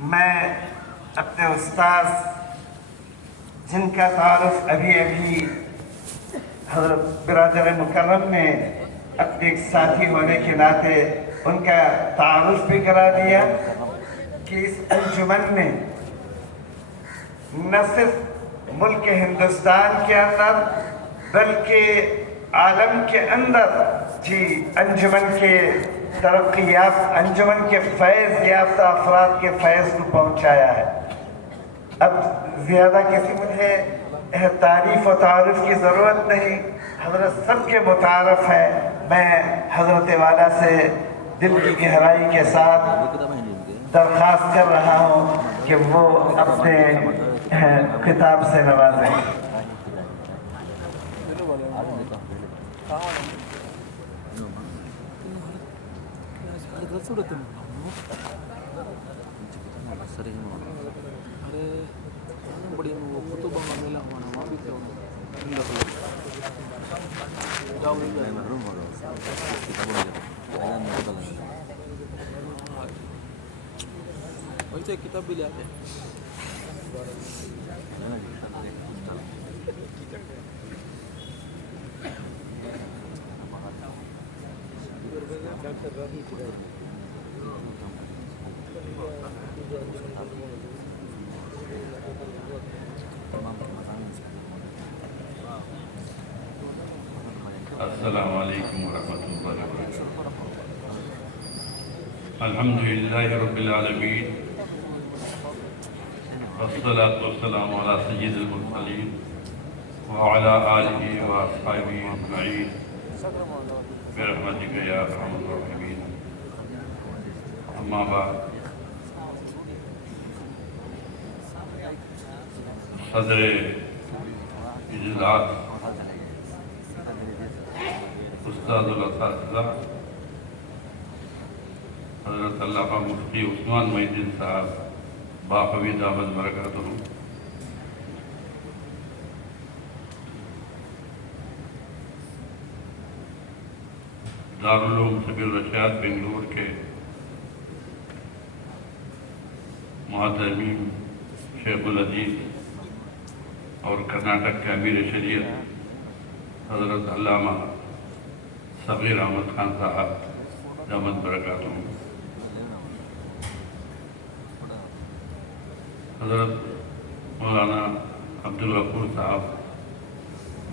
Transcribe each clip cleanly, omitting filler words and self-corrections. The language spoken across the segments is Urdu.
میں اپنے استاذ جن کا تعارف ابھی حضرت برادر مکرم نے اپنے ایک ساتھی ہونے کے ناطے ان کا تعارف بھی کرا دیا کہ اس انجمن میں نہ صرف ملک ہندوستان کے اندر بلکہ عالم کے اندر انجمن کے ترقی یافتہ انجمن کے فیض یافتہ افراد کے فیض کو پہنچایا ہے۔ اب زیادہ کسی مجھے تعریف و تعارف کی ضرورت نہیں، حضرت سب کے متعارف ہے۔ میں حضرت والا سے دل کی گہرائی کے ساتھ درخواست کر رہا ہوں کہ وہ اپنے خطاب سے نوازیں۔ کتاب بھی لے آتے ہیں۔ السلام علیکم ورحمۃ اللہ وبرکاتہ۔ الحمدللہ رب العالمین والصلاة والسلام علی سید المرسلین وعلی آلہ واصحابہ اجمعین برحمتک یا ارحم الراحمین۔ اما بعد، صدر اجلاس استاد الاساتذہ حضرت علامہ مفتی عثمان محی الدین صاحب باقوی دامت برکاتہ، دارالعلوم سبیل الرشاد بنگلور کے محترمین شیخ الحدیث اور کرناٹک کے امیر شریعت حضرت علامہ صغیر احمد خان صاحب دامت برکاتہ، حضرت مولانا عبدالغفور صاحب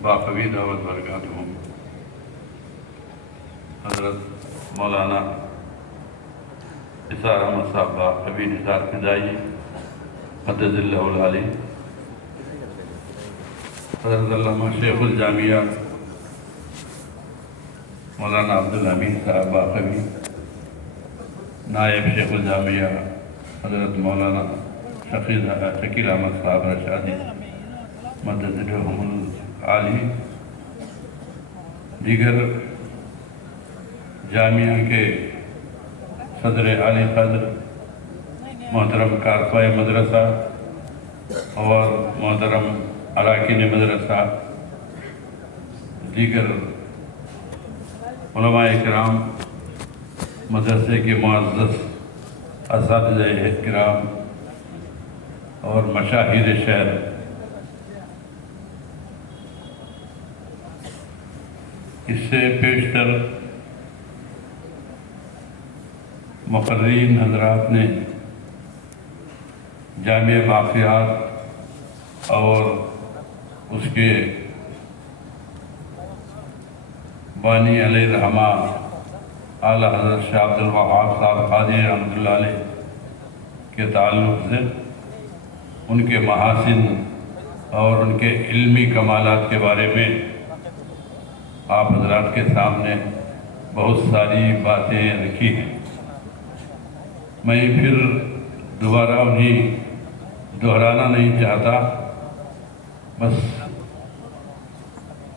باقوی دعوت برکاتہ، حضرت مولانا نثار احمد صاحب باقوی نثار فدائی مدد اللہ العالی، حضرت علامہ شیخ الجامعہ مولانا عبدالامین صاحب باقوی، نائب شیخ الجامعہ حضرت مولانا شکیل احمد صاحب رشادی مدد لهم العالی، دیگر جامعہ کے صدر عالی قدر محترم کارفائے مدرسہ اور محترم اراکین مدرسہ، دیگر علماء کرام، مدرسے کے معزز اساتذہ کرام اور مشاہیر شہر، اس سے پیشتر مقررین حضرات نے جامع باقیات اور اس کے بانی علیہ رحمہ اعلیٰ حضرت شاہ عبد الوہاب صاحب قادری رحمۃ اللہ علیہ کے تعلق سے ان کے محاسن اور ان کے علمی کمالات کے بارے میں آپ حضرات کے سامنے بہت ساری باتیں رکھی ہیں۔ میں پھر دوبارہ انہیں دہرانا نہیں چاہتا، بس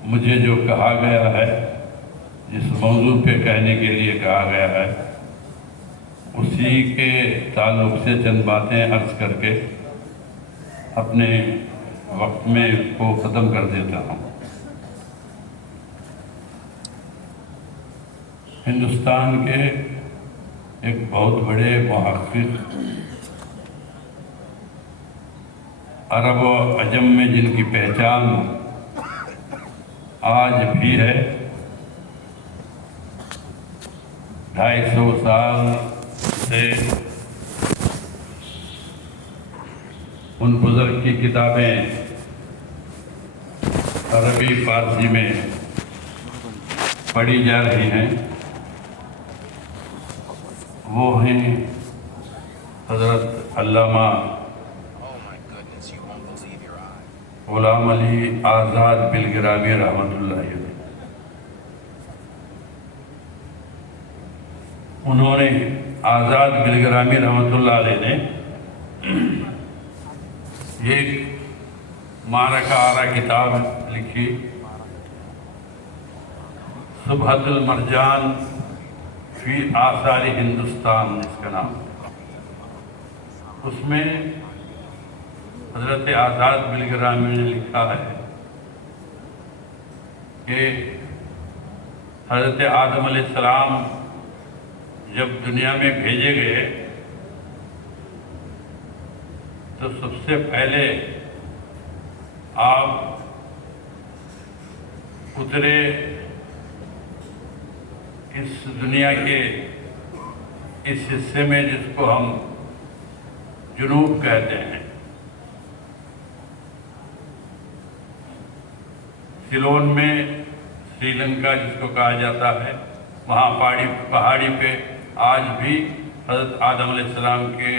مجھے جو کہا گیا ہے، جس موضوع پہ کہنے کے لیے کہا گیا ہے، اسی کے تعلق سے چند باتیں عرض کر کے اپنے وقت میں کو ختم کر دیتا ہوں۔ ہندوستان کے ایک بہت بڑے محقق عرب و عجم میں جن کی پہچان آج بھی ہے، 250 سال سے ان بزرگ کی کتابیں عربی فارسی میں پڑھی جا رہی ہیں، وہ ہیں حضرت علامہ غلام علی آزاد بلگرامی رحمۃ اللہ علیہ۔ انہوں نے آزاد بلگرامی رحمۃ اللہ علیہ نے ایک معرکہ آرا کتاب لکھی، صبحۃ المرجان فی آثار ہندوستان اس کا نام۔ اس میں حضرت آزاد بلگرامی نے لکھا ہے کہ حضرت آدم علیہ السلام جب دنیا میں بھیجے گئے تو سب سے پہلے آپ اترے اس دنیا کے اس حصے میں جس کو ہم جنوب کہتے ہیں، سیلون میں، سری لنکا جس کو کہا جاتا ہے، وہاں پہاڑی پہ آج بھی حضرت آدم علیہ السلام کے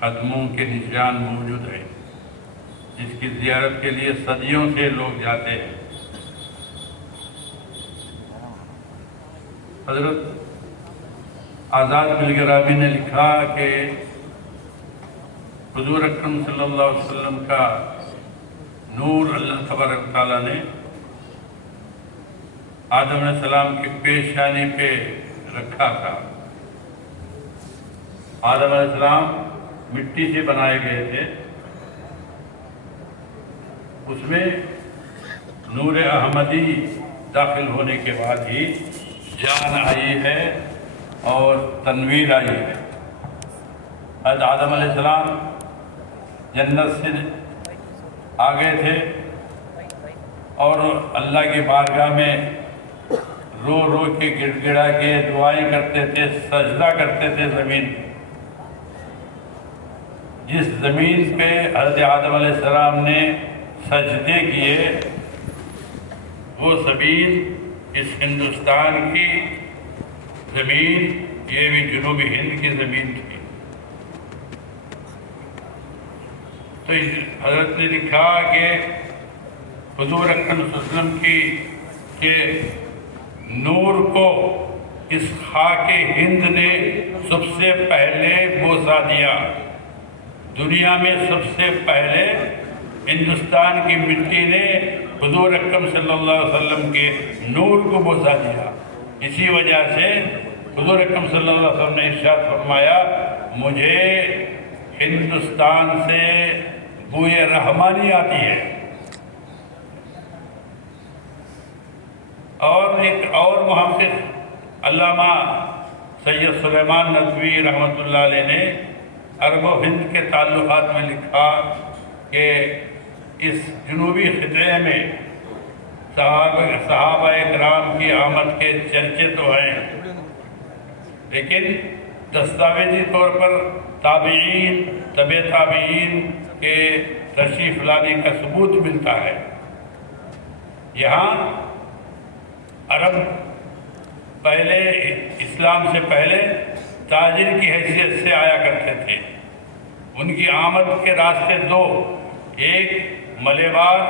قدموں کے نشان موجود ہیں، جس کی زیارت کے لیے صدیوں سے لوگ جاتے ہیں۔ حضرت آزاد بلگرامی نے لکھا کہ حضور اکرم صلی اللہ علیہ وسلم کا نور اللہ تبارک تعالیٰ نے آدم علیہ السلام کی پیشانی پہ رکھا تھا۔ آدم علیہ السلام مٹی سے بنائے گئے تھے، اس میں نور احمدی داخل ہونے کے بعد ہی جان آئی ہے اور تنویر آئی ہے۔ حضرت آدم علیہ السلام جنت سے آ گئے تھے اور اللہ کی بارگاہ میں رو رو کے گڑ گڑا کے دعائیں کرتے تھے، سجدہ کرتے تھے زمین۔ جس زمین پہ حضرت آدم علیہ السلام نے سجدے کیے، وہ زمین اس ہندوستان کی زمین، یہ بھی جنوبی ہند کی زمین تھی۔ تو حضرت نے لکھا کہ حضور اکرم صلی اللہ علیہ وسلم کے نور کو اس خاک ہند نے سب سے پہلے بوسا دیا۔ دنیا میں سب سے پہلے ہندوستان کی مٹی نے حضور اکرم صلی اللہ علیہ وسلم کے نور کو بوسا دیا۔ اسی وجہ سے حضور اکرم صلی اللہ علیہ وسلم نے ارشاد فرمایا، مجھے ہندوستان سے بوئے رحمانی آتی ہے۔ اور ایک اور محقق علامہ سید سلیمان ندوی رحمۃ اللہ علیہ نے عرب و ہند کے تعلقات میں لکھا کہ اس جنوبی خطے میں صحابہ کرام کی آمد کے چرچے تو ہیں، لیکن دستاویزی طور پر تابعین، تبع تابعین کے تشریف لانے کا ثبوت ملتا ہے۔ یہاں عرب پہلے اسلام سے پہلے تاجر کی حیثیت سے آیا کرتے تھے۔ ان کی آمد کے راستے دو، ایک ملیبار،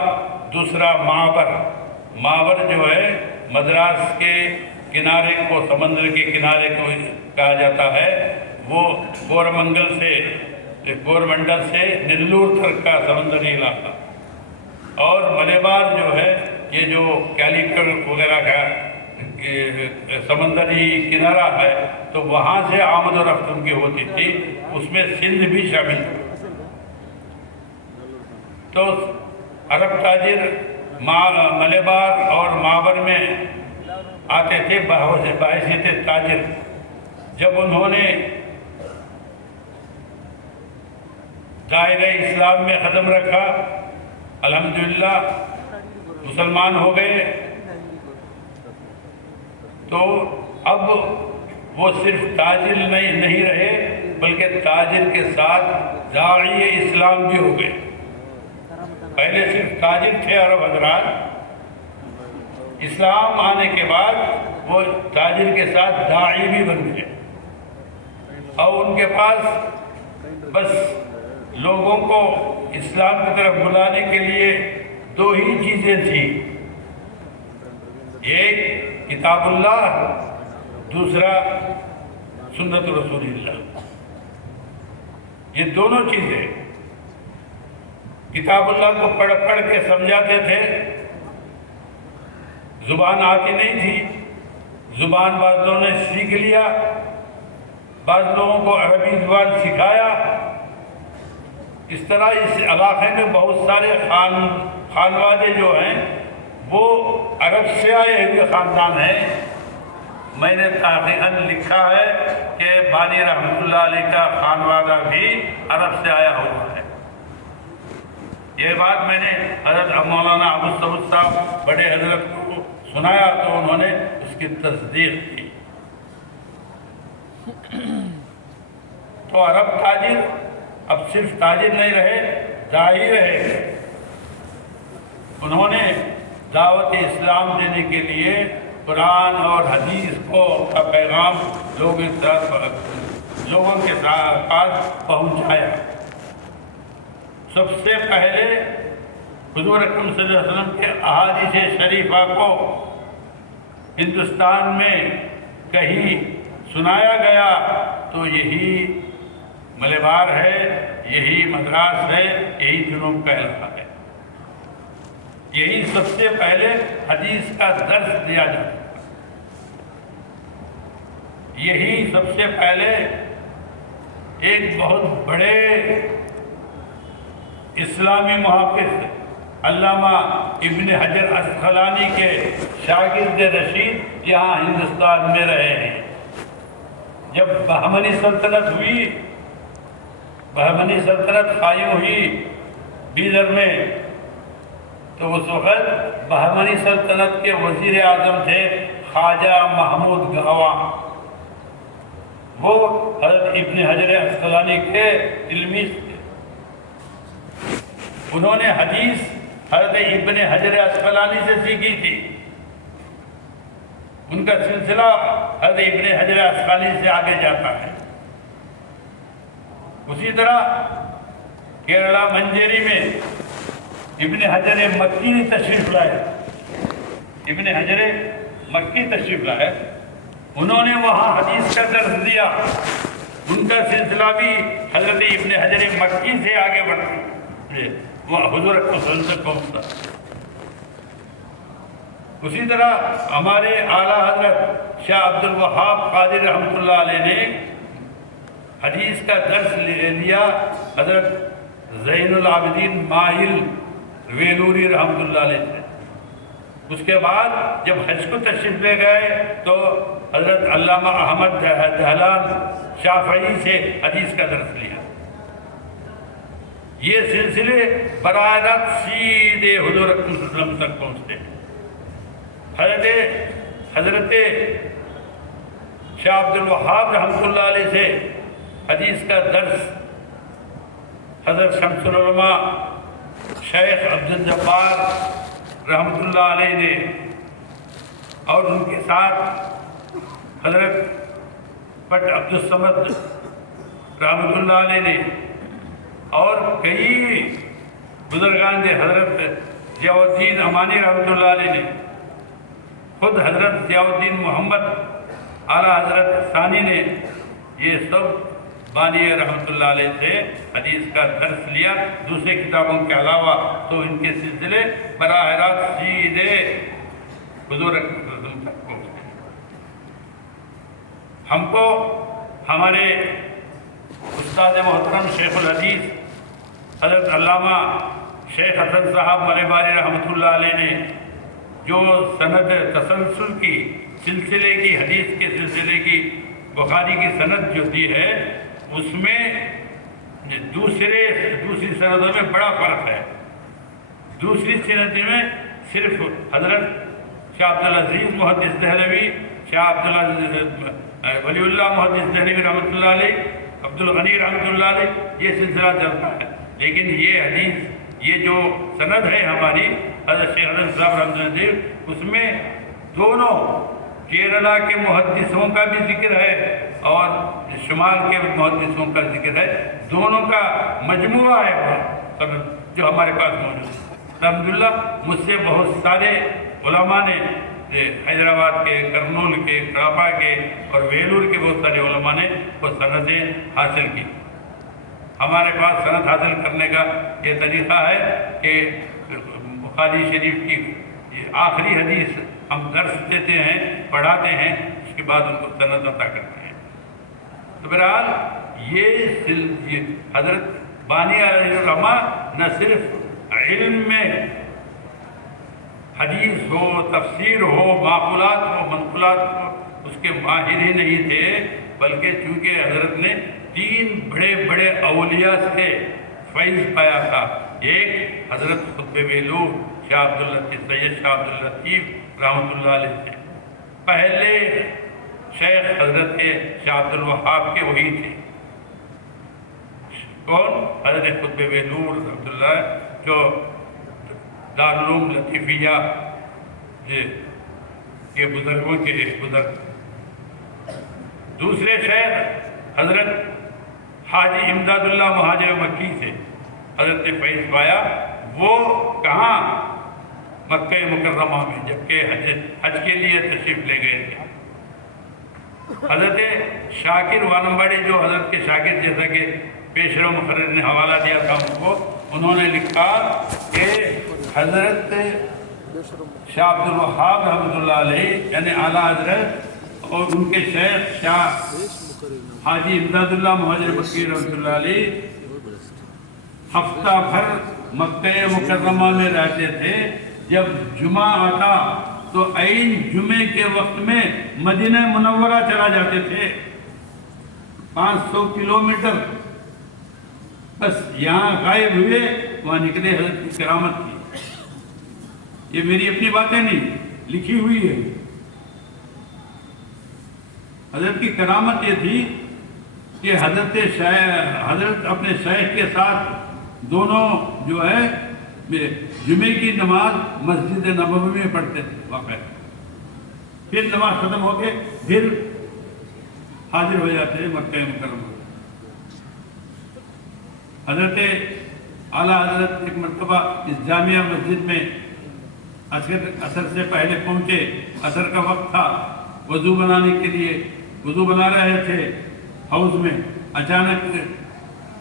دوسرا ماور۔ ماور جو ہے مدراس کے کنارے کو، سمندر کے کنارے کو کہا جاتا ہے، وہ گورمنڈل سے نلور تک کا سمندری علاقہ، اور ملیبار جو ہے یہ جو کیلیکٹ وغیرہ کا سمندری کنارہ ہے، تو وہاں سے آمد و رفت ان کی ہوتی تھی، اس میں سندھ بھی شامل تھی۔ تو عرب تاجر ملیبار اور ماور میں آتے تھے بحیثیت تاجر۔ جب انہوں نے دائرہ اسلام میں قدم رکھا، الحمدللہ مسلمان ہو گئے، تو اب وہ صرف تاجر نہیں رہے بلکہ تاجر کے ساتھ داعی اسلام بھی ہو گئے۔ پہلے صرف تاجر تھے عرب حضرات، اسلام آنے کے بعد وہ تاجر کے ساتھ داعی بھی بن گئے، اور ان کے پاس بس لوگوں کو اسلام کی طرف بلانے کے لیے دو ہی چیزیں تھیں، ایک کتاب اللہ، دوسرا سنت رسول اللہ۔ یہ دونوں چیزیں کتاب اللہ کو پڑھ کے سمجھاتے تھے، زبان آتی نہیں تھی، زبان بعض لوگوں نے سیکھ لیا، بعض لوگوں کو عربی زبان سکھایا۔ اس طرح اس علاقے میں بہت سارے خانوادے جو ہیں وہ عرب سے آئے ہوئے خاندان ہیں۔ میں نے تحقیقاً لکھا ہے کہ بانی رحمۃ اللہ علیہ کا خانوادہ بھی عرب سے آیا ہوا ہے۔ یہ بات میں نے حضرت مولانا ابو الصبح صاحب بڑے حضرت کو سنایا تو انہوں نے اس کی تصدیق کی۔ تو عرب تاجر اب صرف تاجر نہیں رہے، داعی رہے۔ انہوں نے دعوت اسلام دینے کے لیے قرآن اور حدیث کا پیغام لوگوں کے پاس پہنچایا۔ سب سے پہلے حضور اکرم صلی اللہ علیہ وسلم کے احادیث شریفہ کو ہندوستان میں کہیں سنایا گیا تو یہی ملبار ہے، یہی مدراس ہے، یہی جنوب کا علاقہ ہے۔ یہی سب سے پہلے حدیث کا درس دیا جاتا ہے، یہی سب سے پہلے ایک بہت بڑے اسلامی محافظ علامہ ابن حجر عسقلانی کے شاگرد رشید یہاں ہندوستان میں رہے ہیں۔ جب بہمنی سلطنت ہوئی، بہمنی سلطنت قائم ہوئی بیدر میں، تو اس وقت بہمنی سلطنت کے وزیر اعظم تھے خواجہ محمود گاواں۔ وہ حضرت ابن حجر عسقلانی کے تلمیذ تھے۔ انہوں نے حدیث حضرت ابن حجر عسقلانی سے سیکھی تھی، ان کا سلسلہ حضرت ابن حجر عسقلانی سے آگے جاتا ہے۔ اسی طرح کیرلا منجیری میں ابن حجر مکی نے تشریف لائے، ابن حجر مکی تشریف لائے، انہوں نے وہاں حدیث کا درس دیا۔ ان کا سلسلہ بھی حضرت ابن حجر مکی سے آگے بڑھتا، وہ حضور اکرم صلی اللہ علیہ وسلم تک پہنچتا۔ اسی طرح ہمارے اعلیٰ حضرت شاہ عبد الوہاب قادری رحمۃ اللہ علیہ نے حدیث کا درس لیا حضرت زین العابدین ماہل ویلوری رحمۃ اللہ علیہ سے۔ اس کے بعد جب حج کو تشریف لے گئے تو حضرت علامہ احمد دہلان شافعی سے حدیث کا درس لیا۔ یہ سلسلے براہ راست سیدھے حضور اکرم صلی اللہ علیہ وسلم تک پہنچتے ہیں۔ حضرت شاہ عبد الوہاب رحمۃ اللہ علیہ سے حدیث کا درس حضرت شمس العلماء شیخ عبد الجبار رحمۃ اللہ علیہ نے، اور ان کے ساتھ حضرت بٹ عبد الصمد رحمۃ اللہ علیہ نے، اور کئی بزرگان نے، حضرت ضیاء الدین امانی رحمۃ اللہ علیہ نے، خود حضرت ضیاء الدین محمد اعلیٰ حضرت ثانی نے، یہ سب بانی رحمۃ اللہ علیہ سے حدیث کا درس لیا۔ دوسرے کتابوں کے علاوہ تو ان کے سلسلے براہ راست سیدھے حضور اکرم صلی اللہ علیہ وسلم تک پہنچتے ہیں۔ ہم کو ہمارے استاد محترم شیخ الحدیث حضرت علامہ شیخ حسن صاحب ملباری رحمۃ اللہ علیہ نے جو سند تسلسل کی، سلسلے کی، حدیث کے سلسلے کی بخاری کی سند جو دی ہے، اس میں دوسرے دوسری سندوں میں بڑا فرق ہے. دوسری سند میں صرف حضرت شاہ عبدالعزیز محدث دہلوی، شاہ ولی اللہ محدث دہلوی رحمۃ اللہ علیہ، عبدالغنی رحمۃ اللہ علیہ، یہ سلسلہ چلتا ہے. لیکن یہ حدیث، یہ جو سند ہے ہماری حضرت شیخ حسن صاحب رحمۃ اللہ علیہ، اس میں دونوں کیرلا کے محدثوں کا بھی ذکر ہے اور شمال کے محدثوں کا ذکر ہے. دونوں کا مجموعہ ہے جو ہمارے پاس موجود ہے. الحمدللہ مجھ سے بہت سارے علماء نے، حیدرآباد کے، کرنول کے، کڑاپا کے اور ویلور کے بہت سارے علماء نے وہ سندیں حاصل کی. ہمارے پاس سند حاصل کرنے کا یہ طریقہ ہے کہ بخاری شریف کی آخری حدیث ہم درس دیتے ہیں، پڑھاتے ہیں، اس کے بعد ان کو سند عطا کرتے ہیں. تو بہرحال یہ حضرت بانی علیہ الرحمہ نہ صرف علم میں حدیث ہو، تفسیر ہو، معقولات ہو، منقولات ہو، اس کے ماہر ہی نہیں تھے، بلکہ چونکہ حضرت نے 3 بڑے بڑے اولیاء سے فیض پایا تھا. ایک حضرت قطب ویلور شاہ عبداللطیف، سید شاہ عبداللطیف رحمۃ اللہ علیہ سے. پہلے شیخ حضرت شاہ عبدالوہاب کے وہی تھے. کون؟ حضرت قطب ویلور رحمۃ اللہ، جو دارالعلوم لطیفیہ کے بزرگوں کے ایک بزرگ. دوسرے شیخ حضرت حاجی امداد اللہ مہاجر مکی سے حضرت نے فیض پایا. وہ کہاں؟ مکہ مکرمہ میں، جبکہ حج کے لیے تشریف لے گئے تھے. حضرت شاکر وانمباڑی، جو حضرت کے شاگرد، جیسا کہ پیشرو مقرر نے حوالہ دیا تھا ان کو، انہوں نے لکھا کہ حضرت شاہ عبدالوہاب رحمۃ اللہ علیہ، یعنی اعلیٰ حضرت اور ان کے شیخ شاہ حاجی امداد اللہ مہاجر مکی رحمۃ اللہ علیہ ہفتہ بھر مکہ مکرمہ میں رہتے تھے. جب جمعہ آتا تو عین جمعے کے وقت میں مدینہ منورہ چلا جاتے تھے. 500 کلومیٹر بس یہاں غائب ہوئے، وہاں نکلے. حضرت کی کرامت تھی. یہ میری اپنی باتیں نہیں، لکھی ہوئی ہے. حضرت کی کرامت یہ تھی کہ حضرت اپنے شیخ کے ساتھ دونوں جو ہے جمعے کی نماز مسجد نبوی میں پڑھتے تھے واقع. پھر نماز ختم ہو کے پھر حاضر ہو جاتے ہیں مکہ مکرمہ. حضرت اعلیٰ حضرت ایک مرتبہ اس جامعہ مسجد میں عصر سے پہلے پہنچے. عصر کا وقت تھا، وضو بنانے کے لیے وضو بنا رہے تھے ہاؤس میں. اچانک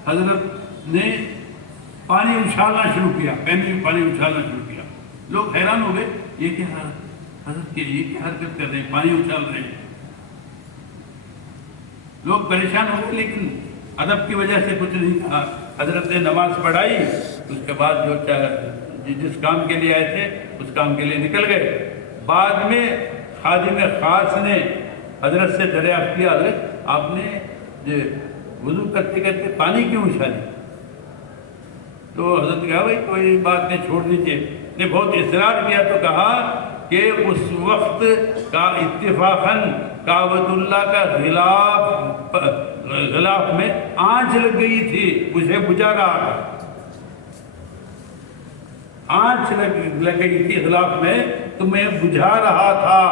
حضرت نے پانی اچھالنا شروع کیا، پینی میں پانی اچھالنا شروع کیا. لوگ حیران ہو گئے، یہ کیا حضرت کے لیے کیا حرکت کر رہے ہیں، پانی اچھال رہے ہیں. لوگ پریشان ہو گئے، لیکن ادب کی وجہ سے کچھ نہیں کہا. حضرت نے نماز پڑھائی، اس کے بعد جس کام کے لیے آئے تھے اس کام کے لیے نکل گئے. بعد میں خادم خاص نے حضرت سے دریافت کیا، حضرت آپ نے وضو کرتے کرتے پانی کیوں اچھالی؟ تو حضرت نے کہا بھائی کوئی بات نہیں، چھوڑ دیجیے. نے بہت اصرار کیا تو کہا کہ اس وقت کا اتفاقاً کعبۃ اللہ کا غلاف میں آنچ لگ گئی تھی، اسے بجھا رہا تھا. آنچ لگ گئی تھی غلاف میں تو میں بجھا رہا تھا.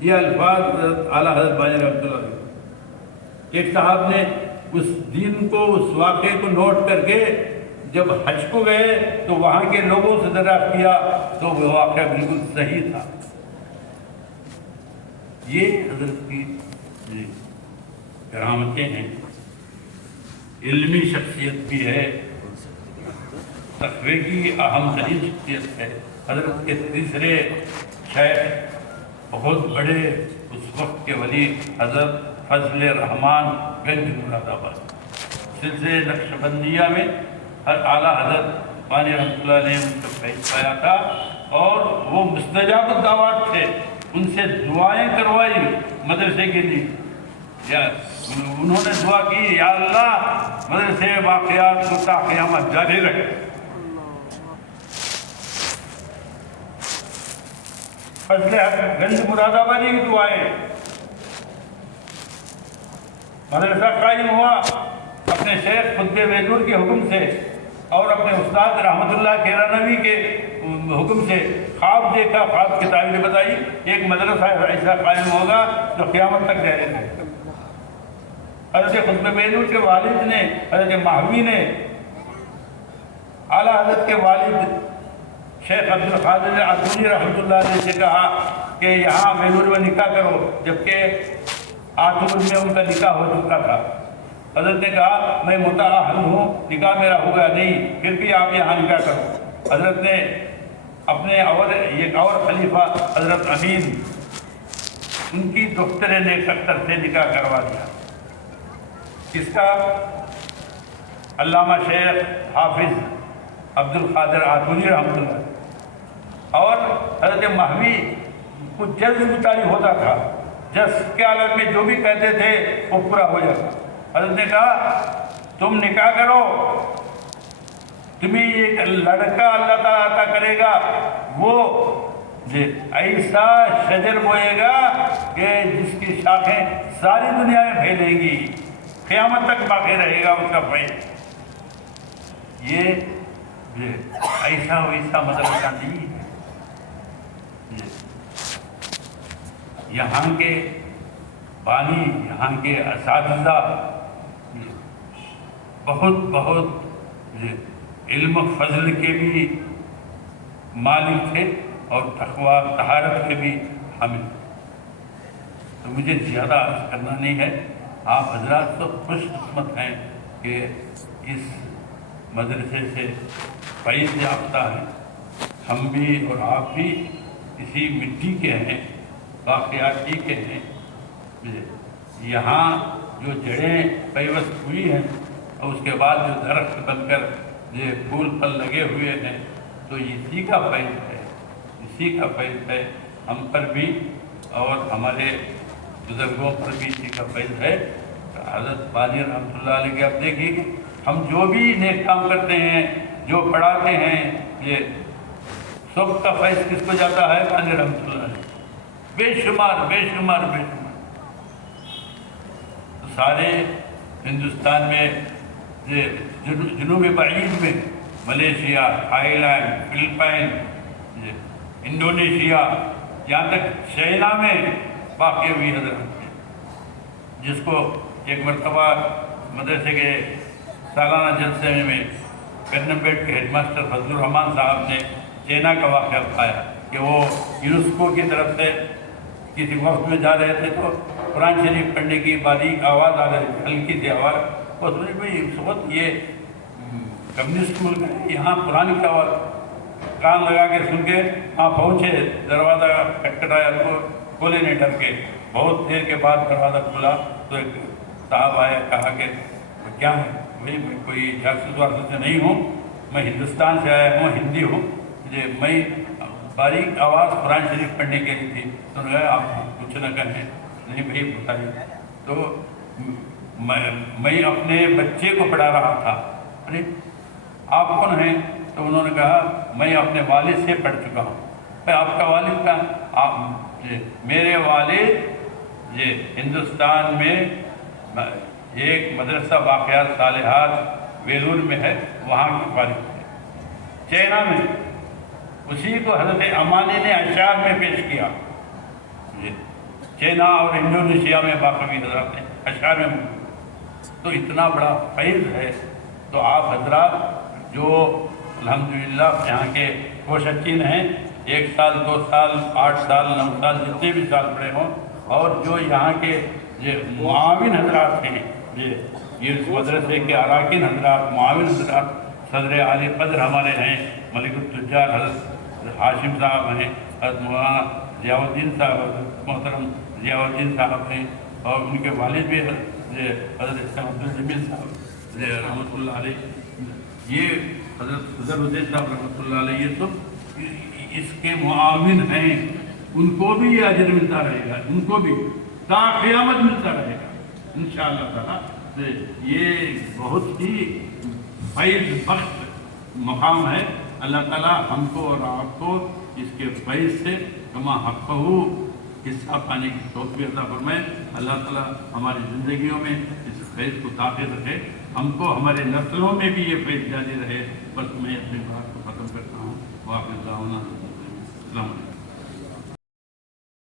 یہ الفاظ اعلیٰ حضرت بانی رحمۃ اللہ علیہ. ایک صاحب نے اس دن کو، اس واقعے کو نوٹ کر کے جب حج کو گئے تو وہاں کے لوگوں سے دریافت کیا تو وہ واقعہ بالکل صحیح تھا. یہ حضرت کی کرامتیں ہیں. علمی شخصیت بھی ہے، تقوی کی اہم ترین شخصیت ہے. حضرت کے تیسرے شیخ بہت بڑے اس وقت کے ولی حضرت فضل رحمان گنج مراد آباد. سلسلے نقشبندیہ میں ہر اعلیٰ حضرت بانی رحمۃ اللہ علیہ ان کو فیض پایا تھا اور وہ مستجاب الدعوات تھے. ان سے دعائیں کروائی مدرسے کے لیے. یا انہوں نے دعا کی یا اللہ مدرسے واقعات کو تا قیامت جاری رکھ. فضل گنج مراد آبادی کی دعائیں. مدرسہ قائم ہوا اپنے شیخ خطب ویلور کے حکم سے اور اپنے استاد رحمت اللہ کیرانوی کے حکم سے. خواب دیکھا, خواب کی تعبیر بتائی, ایک مدرسہ ایسا قائم ہوگا جو قیامت تک جاری رہے. حضرت خطب ویلور کے والد نے, حضرت مہوی نے اعلیٰ حضرت کے والد شیخ عبد القادر عطوری رحمۃ اللہ علیہ سے کہا کہ یہاں ویلور میں نکاح کرو, جبکہ آتور میں ان کا نکاح ہو چکا تھا. حضرت نے کہا میں متعہد ہوں, نکاح میرا ہوگا نہیں, پھر بھی آپ یہاں نکاح کرو. حضرت نے اپنے اور ایک اور خلیفہ حضرت امین, ان کی دختر نیک اختر سے نکاح کروا دیا. کس کا؟ علامہ شیخ حافظ عبد القادر عطوری رحمۃ اللہ. اور حضرت مہوی کو جذب متعلق ہوتا تھا, جس کے عالم میں جو بھی کہتے تھے وہ پورا ہو جاتا. حضرت نے کہا تم نکاح کرو, تمہیں ایک لڑکا اللہ تعالیٰ عطا کرے گا, وہ ایسا شجر بوئے گا کہ جس کی شاخیں ساری دنیا میں پھیلیں گی, قیامت تک باقی رہے گا اس کا فیض. یہ ایسا ویسا مدرسہ نہیں ہے. یہاں کے بانی, یہاں کے اساتذہ بہت علم و فضل کے بھی مالک تھے اور تقویٰ طہارت کے بھی حامل. تو مجھے زیادہ عرض کرنا نہیں ہے. آپ حضرات تو خوش قسمت ہیں کہ اس مدرسے سے فیض یافتہ ہیں. ہم بھی اور آپ بھی اسی مٹی کے ہیں, واقعاتی کے ہیں. یہاں جو جڑیں پیوست ہوئی ہیں اور اس کے بعد جو درخت بن کر یہ پھول پھل لگے ہوئے ہیں, تو اسی کا فیض ہے, اسی کا فیض ہے. ہم پر بھی اور ہمارے بزرگوں پر بھی اسی کا فیض ہے. حضرت بانی رحمۃ اللہ علیہ کے آپ دیکھیے, ہم جو بھی نیک کام کرتے ہیں, جو پڑھاتے ہیں, یہ سب کا فیض کس کو جاتا ہے؟ بانی رحمۃ اللہ علیہ. بے شمار بے شمار بے شمار. سارے ہندوستان میں, جنوبی بعید میں, Malaysia, Thailand, Philippines, Indonesia, یہاں تک چائنا میں واقع ہوئی حضرت ہیں, جس کو ایک مرتبہ مدرسے کے سالانہ جلسے میں کرنمبیٹ کے ہیڈ ماسٹر فضل الرحمان صاحب نے چائنا کا واقعہ بتایا کہ وہ یونیسکو کی طرف سے کسی وقت میں جا رہے تھے تو قرآن شریف پڑھنے کی باریک آواز آ رہی تھی, ہلکی سی آواز. اور سمجھ بھائی اس وقت یہ کمیونسٹ ملک ہے, یہاں قرآن کی آواز کان لگا کے سن کے وہاں پہنچے, دروازہ کھٹکھٹایا تو کھولے نہیں ڈر کے. بہت دیر کے بعد دروازہ کھلا تو ایک صاحب آیا, کہا کہ کیا ہے؟ بھائی میں کوئی جاسوس واسوس سے نہیں ہوں, میں ہندوستان سے آیا ہوں, ہندی ہوں, میں باریک آواز قرآن شریف پڑھنے کے لیے تھی. تو انہوں نے کہا آپ کچھ نہ کہیں. نہیں بھائی بتائیے. تو میں اپنے بچے کو پڑھا رہا تھا. ارے آپ کون ہیں؟ تو انہوں نے کہا میں اپنے والد سے پڑھ چکا ہوں. آپ کا والد کا؟ میرے والد یہ ہندوستان میں ایک مدرسہ واقعات صالحات ویلور میں ہے, وہاں کی والد ہے. چائنا میں اسی کو حضرت امانی نے اشعار میں پیش کیا. چائنا اور انڈونیشیا میں باقی حضرات نے اشعار میں. تو اتنا بڑا فیض ہے. تو آپ حضرات جو الحمدللہ یہاں کے کوششین ہیں, 1 سال 2 سال 8 سال 9 سال جتنے بھی سال پڑے ہوں, اور جو یہاں کے معاون حضرات ہیں, یہ اس مدرسے کے اراکین حضرات, معاون حضرات, صدر عالی قدر ہمارے ہیں ملک التجار حضرت ہاشم صاحب ہیں, حضرت مولانا ضیاء الدین صاحب, حضرت محترم ضیاء الدین صاحب ہیں, اور ان کے والد بھی حضرت اسلام عبدالجمیل صاحب رحمۃ اللہ علیہ, یہ حضرت فضل الدین صاحب رحمۃ اللہ علیہ, یہ سب اس کے معاون ہیں. ان کو بھی یہ اجر ملتا رہے گا, ان کو بھی تا قیامت ملتا رہے گا. انشاءاللہ تعالیٰ سے یہ بہت ہی فیض بخش مقام ہے. اللہ تعالیٰ ہم کو اور آپ کو اس کے فیض سے کما حقہ حصہ پانے کی توفیق عطا فرمائے. اللہ تعالیٰ ہماری زندگیوں میں اس فیض کو طاقت رکھے, ہم کو ہمارے نسلوں میں بھی یہ فیض جاری رہے. بس میں اپنی بات کو ختم کرتا ہوں. واقع السلام علیکم.